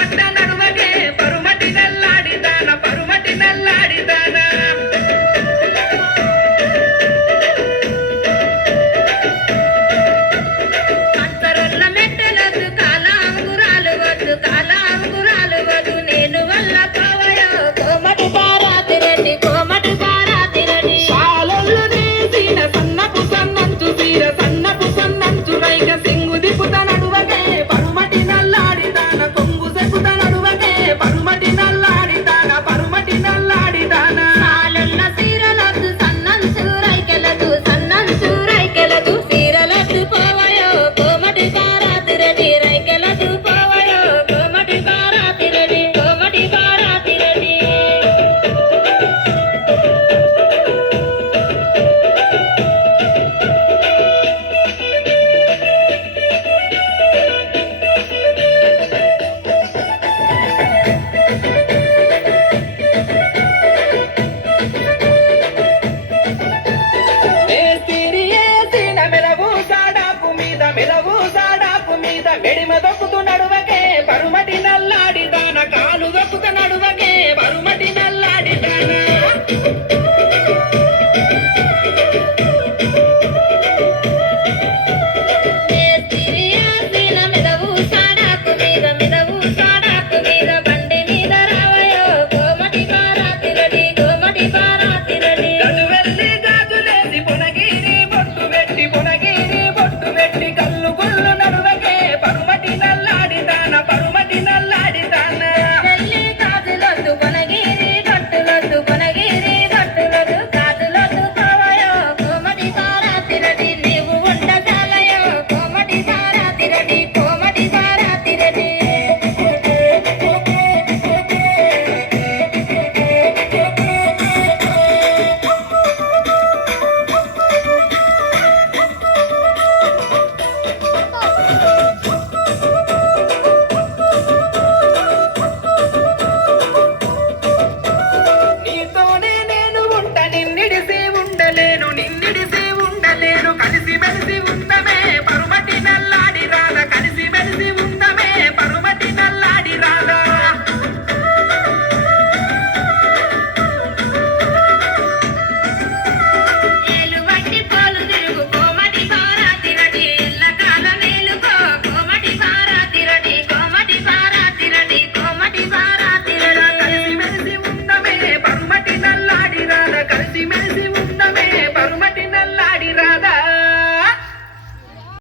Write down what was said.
అడ్డ నడువకే పరుమటి నల్లాడిదాన పరుమటి నల్లాడిదాన అంతరుల మెట్టలొద్దు కాల అంగురాలు వద్దు కాల అంగురాలు వద్దు నేను వల్ల పోవయో కోమటి పారాతి రెడ్డి కోమటి పారాతి రెడ్డి పాలొల్లు నేసిన సన్నపు సన్నంచు తీర సన్నపు సన్నంచు రైక సింగు దిపుత నడువకే పరుమటి నల్లాడిదాన కొంగు సెపుత నడువకే పరుమటి నల్లాడిదాన పరుమటి నల్లాడిదాన పాలున్న సీరలొద్దు సన్నంచు రైకెలదు సన్నంచు రైకెలదు సీరలొద్దు పోవయో కోమటి పారాతి రెడ్డి రైకెలదు పోవయో కోమటి పారాతి రెడ్డి కోమటి పారాతి రెడ్డి మేస్తిరి ఏసిన మెలవు సాడాపు మీద మెలవు సాడాపు మీద మెడిమ దొక్కుతూ నడువకే పరుమటి నల్లాడి